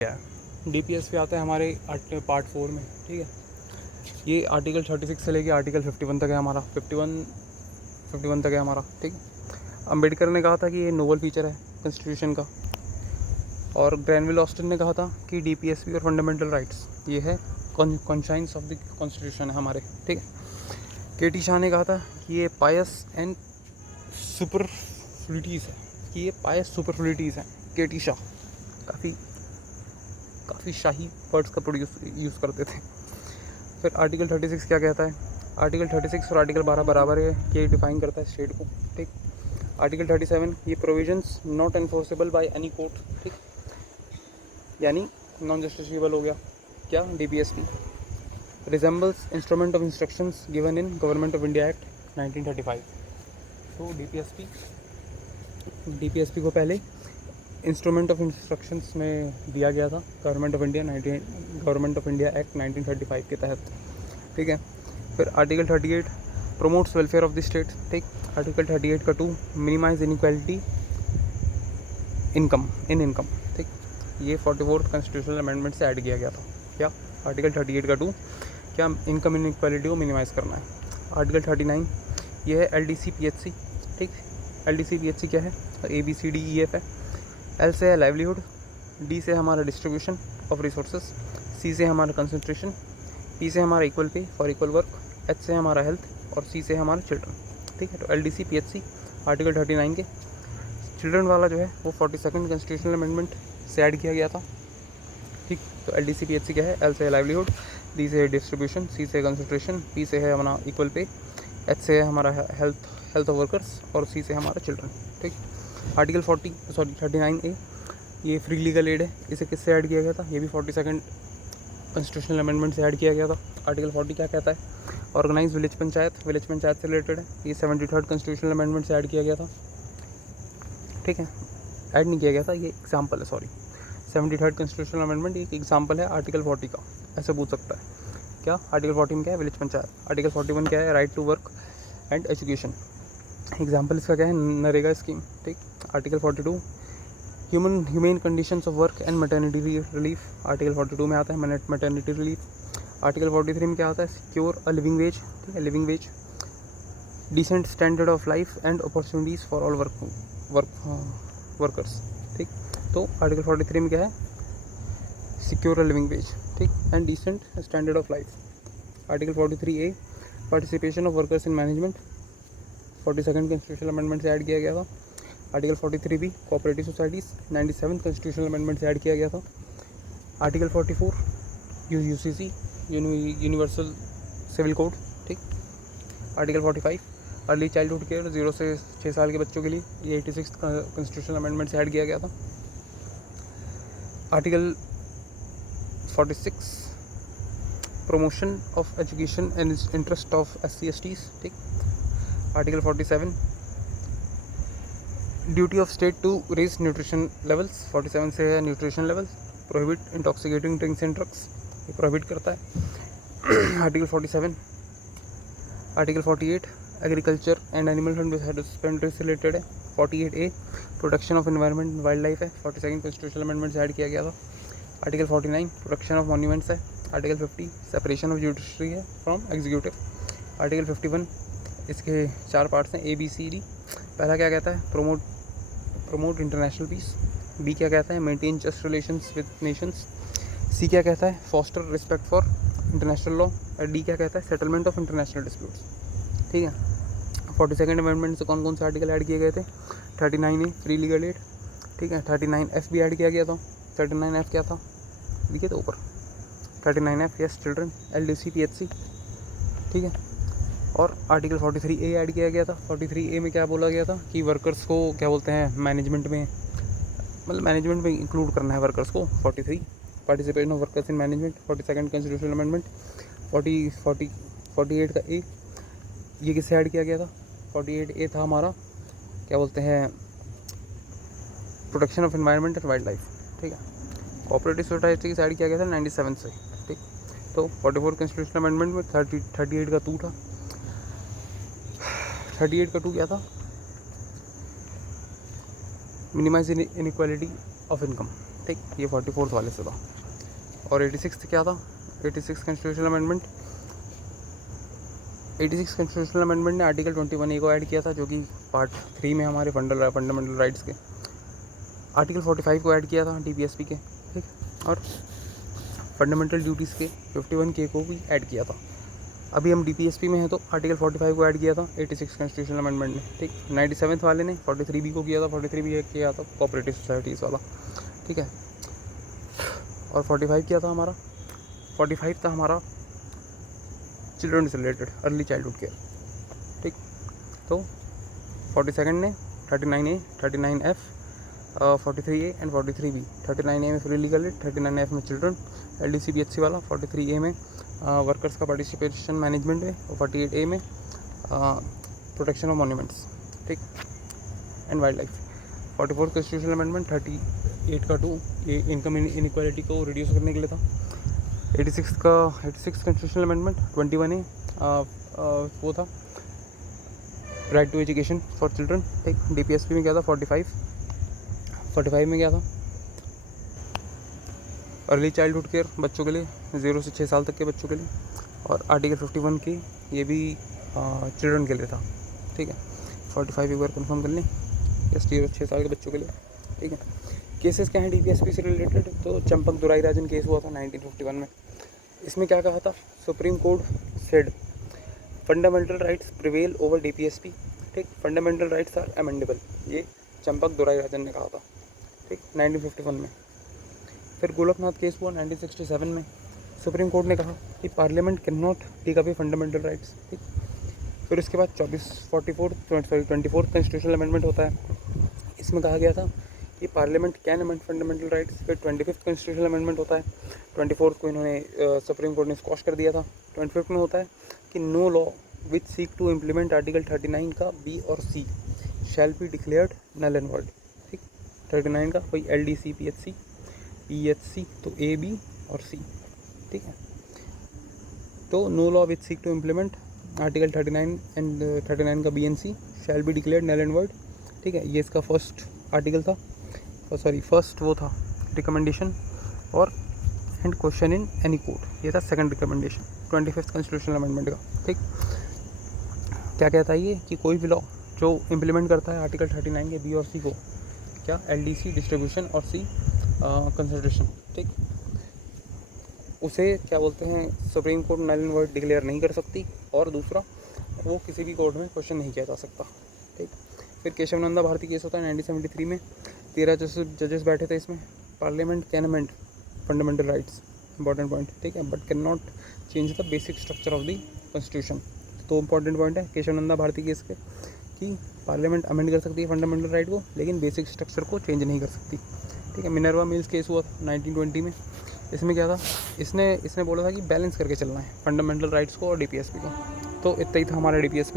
DPS पे आता है हमारे पार्ट 4 में। ठीक है, ये आर्टिकल 36 से लेके आर्टिकल 51 तक है हमारा। 51 तक है हमारा। ठीक है, अम्बेडकर ने कहा था कि ये नोबल फीचर है कॉन्स्टिट्यूशन का, और ग्रैनविल ऑस्टिन ने कहा था कि डीपीएसपी और फंडामेंटल राइट्स ये है कॉन्शाइंस ऑफ द कॉन्स्टिट्यूशन है हमारे। ठीक है, केटी शाह ने कहा था कि ये पायस एंड सुपरफ्लुइटीज़ है, कि ये पायस सुपरफ्लुइटीज़ हैं। केटी शाह काफ़ी शाही वर्ड्स का यूज़ करते थे। फिर आर्टिकल 36 क्या कहता है? आर्टिकल 36 और आर्टिकल 12 बराबर है, ये डिफाइन करता है स्टेट को। ठीक, आर्टिकल 37 ये provisions not enforceable by any court. ठीक, यानी नॉन जस्टिसबल हो गया। क्या? DPSP resembles instrument of instructions given in government of India act 1935। तो डीपीएसपी को पहले इंस्ट्रूमेंट ऑफ इंस्ट्रक्शंस में दिया गया था गवर्नमेंट ऑफ इंडिया एक्ट 1935 के तहत। ठीक है, फिर article 38 promotes welfare of the state. ठीक, आर्टिकल 38 का 2 मिनिमाइज इनइक्वालिटी इनकम। ठीक, ये 44th कॉन्स्टिट्यूशनल अमेंडमेंट से ऐड किया गया था। क्या? आर्टिकल 38 का 2 क्या इनकम इनइक्वालिटी को मिनिमाइज़ करना है। आर्टिकल 39 ये है LDC-PHC। ठीक, LDC-PHC क्या है? ABCDEF है। L से है लाइवलीहुड, D से हमारा डिस्ट्रीब्यूशन ऑफ रिसोर्सेज, C से हमारा कंसंट्रेशन, P से हमारा equal pay for equal work, H से हमारा हेल्थ और C से हमारा चिल्ड्रन। ठीक है, तो LDC-PHC आर्टिकल 39 के चिल्ड्रन वाला जो है वो 42nd कॉन्स्टिट्यूशनल अमेंडमेंट से ऐड किया गया था। ठीक, तो LDC-PHC क्या है? L से है लाइवलीहुड, D से है डिस्ट्रीब्यूशन, C से कंसंट्रेशन, P से है हमारा इक्वल पे, H से है हमारा हेल्थ ऑफ वर्कर्स और C से हमारा चिल्ड्रन। ठीक, आर्टिकल 39A ये फ्री लीगल एड है। इसे किससे ऐड किया गया था? ये भी 42nd कॉन्स्टिट्यूशनल अमेंडमेंट से ऐड किया गया था। आर्टिकल 40 क्या कहता है? ऑर्गेनाइज विलेज पंचायत से रिलेटेड है। ये 73rd कॉन्स्टिट्यूशनल अमेंडमेंट से ऐड किया गया था। ठीक है, ऐड नहीं किया गया था, ये एग्जाम्पल है, सॉरी। 73rd कॉन्स्टिट्यूशनल अमेंडमेंट एक एग्जाम्पल है आर्टिकल 40 का, ऐसे पूछ सकता है। क्या? आर्टिकल 40 में क्या है? विलेज पंचायत। आर्टिकल 41 क्या है? Right to work and education. Example इसका क्या है? नरेगा स्कीम। ठीक, article 42 humane conditions of work and maternity relief. Article 42 में आता है मैटरनिटी रिलीफ। आर्टिकल 43 में क्या आता है? Secure a living wage. ठीक है, living wage, decent standard of life and opportunities for all workers. ठीक, तो आर्टिकल 43 में क्या है? Secure a living wage. ठीक, and decent standard of life. Article 43A participation of workers in management 42nd constitutional amendment से add किया गया था। Article 43B cooperative societies 97th constitutional amendment से ऐड किया गया था। Article 44 UCC universal civil code. ठीक, आर्टिकल 45 अर्ली चाइल्डहुड केयर 0 से 6 साल के बच्चों के लिए, ये 86th कॉन्स्टिट्यूशनल अमेंडमेंट से ऐड किया गया था। Article 46 promotion of education and interest of SC/STs। ठीक, article 47 duty of state to raise nutrition levels. 47 से है nutrition levels. Prohibit intoxicating drinks and drugs, ये प्रोहिबिट करता है। Article 47 article 48 agriculture and animal husbandry से रिलेटेड है। 48A protection of environment and wildlife है। 42nd constitutional amendment से add किया गया था। आर्टिकल 49 प्रोटेक्शन ऑफ मॉन्यूमेंट्स है। आर्टिकल 50 सेपरेशन ऑफ जुडिशरी है फ्रॉम एग्जीक्यूटिव। आर्टिकल 51 इसके 4 पार्ट्स हैं ABCD। पहला क्या कहता है? Promote international piece. B क्या कहता है? Maintain just relations with Nations. C क्या कहता है? Foster respect for international law. और D क्या कहता है? Settlement of international disputes. ठीक है, 42nd अमेंडमेंट से कौन कौन से आर्टिकल ऐड किए गए थे? 39A free legal aid. ठीक है, 39F भी ऐड किया गया था। 39F क्या था? देखिए तो ऊपर 39F यस चिल्ड्रन LDC-PHC। ठीक है, और आर्टिकल 43A ऐड किया गया था। 43A में क्या बोला गया था कि वर्कर्स को क्या बोलते हैं, मैनेजमेंट में इंक्लूड करना है वर्कर्स को। 43 participation of workers in management. 42nd constitutional amendment. 48 का A ये किससे ऐड किया गया था? 48A था हमारा क्या बोलते हैं, protection of environment and wild life. ठीक है, कोऑपरेटिव सोसाइटी से ऐड किया गया था 97 से। ठीक, तो 44 कॉन्स्टिट्यूशनल अमेंडमेंट में 38 का 2 था। 38 का 2 क्या था? Minimise inequality of income. ठीक, ये 44th वाले से था। और 86 क्या था, 86 कॉन्स्टिट्यूशनल अमेंडमेंट, 86 कॉन्स्टिट्यूशनल अमेंडमेंट ने आर्टिकल 21A को ऐड किया था, जो कि पार्ट 3 में हमारे फंडामेंटल राइट्स के। आर्टिकल 45 को ऐड किया था DPSP के, ठीक, और फंडामेंटल ड्यूटीज़ के 51K को भी ऐड किया था। अभी हम DPSP में हैं तो आर्टिकल 45 को ऐड किया था 86 कॉन्स्टिट्यूशनल अमेंडमेंट ने, ठीक। 97 वाले ने 43B को किया था, 43B किया था कोऑपरेटिव सोसाइटीज़ वाला, ठीक है। और 45 क्या था हमारा, 45 था हमारा चिल्ड्रन से रिलेटेड अर्ली चाइल्डहुड केयर, ठीक। तो 42 ने 39A, 39F, 43A and 43B। 39A में फ्री लीगल एड, 39F में चिल्ड्रन LDC-PHC वाला, 43A में वर्कर्स का पार्टिसिपेशन मैनेजमेंट में, और 48A में प्रोटेक्शन ऑफ मॉन्यूमेंट्स, ठीक, and wild life. 44th constitutional amendment 38 का 2 ये इनकम इनइक्वालिटी को रिड्यूस करने के लिए था। 86 कॉन्स्टिट्यूशनल अमेंडमेंट 21A वो था right to education for children, ठीक। DPSP में क्या था 45 में क्या था अर्ली चाइल्डहुड केयर बच्चों के लिए 0 से 6 साल तक के बच्चों के लिए, और आर्टिकल 51 की ये भी चिल्ड्रन के लिए था, ठीक है। 45 एक बार कन्फर्म कर लें, यस, 0 से 6 साल के बच्चों के लिए, ठीक है। केसेस क्या हैं DPSP से रिलेटेड, तो चंपक दुराईराजन केस हुआ था 1951 में। इसमें क्या कहा था, supreme court said fundamental rights prevail over DPSP, ठीक, फंडामेंटल राइट्स आर अमेंडेबल, ये चंपक दुराईराजन ने कहा था, ठीक, 1951 में। फिर गोलकनाथ केस हुआ 1967 में। सुप्रीम कोर्ट ने कहा कि parliament can not take away fundamental rights, ठीक। फिर उसके बाद 24th कॉन्स्टिट्यूशनल अमेंडमेंट होता है, इसमें कहा गया था कि parliament can amend fundamental rights. फिर 25th कॉन्स्टिट्यूशनल अमेंडमेंट होता है, 24th को इन्होंने सुप्रीम कोर्ट ने स्क्वॉश कर दिया था। 25th में होता है कि no law which seek to implement article 39 का B और C shall be declared null and void, ठीक। 39 का कोई LDC-PHC तो A, B और C, ठीक है। तो no law which seek to implement article 39 and 39 का B and C shall be declared null and void, ठीक है। ये इसका फर्स्ट आर्टिकल था, फर्स्ट वो था रिकमेंडेशन, और and question in any court, ये था second recommendation 25th constitutional amendment का, ठीक। क्या कहता है ये कि कोई भी लॉ जो इम्प्लीमेंट करता है आर्टिकल 39 के B और C को, क्या LDC डिस्ट्रीब्यूशन और C कंसिडरेशन, ठीक, उसे क्या बोलते हैं supreme court null and void declare नहीं कर सकती, और दूसरा वो किसी भी कोर्ट में क्वेश्चन नहीं किया जा सकता, ठीक। फिर केशवनंदा भारती केस होता है 1973 में, 13 जजेस बैठे थे इसमें। Parliament can amend fundamental rights, important point, ठीक है, but can not change the basic structure of the constitution. तो इंपॉर्टेंट पॉइंट है केशवनंदा भारती केस के कि पार्लियामेंट अमेंड कर सकती है फंडामेंटल राइट को, लेकिन बेसिक स्ट्रक्चर को चेंज नहीं कर सकती, ठीक है। मिनर्वा मिल्स केस हुआ था 1920 में। इसमें क्या था, इसने बोला था कि बैलेंस करके चलना है फंडामेंटल राइट्स को और DPSP को। तो इतना ही था हमारा DPSP।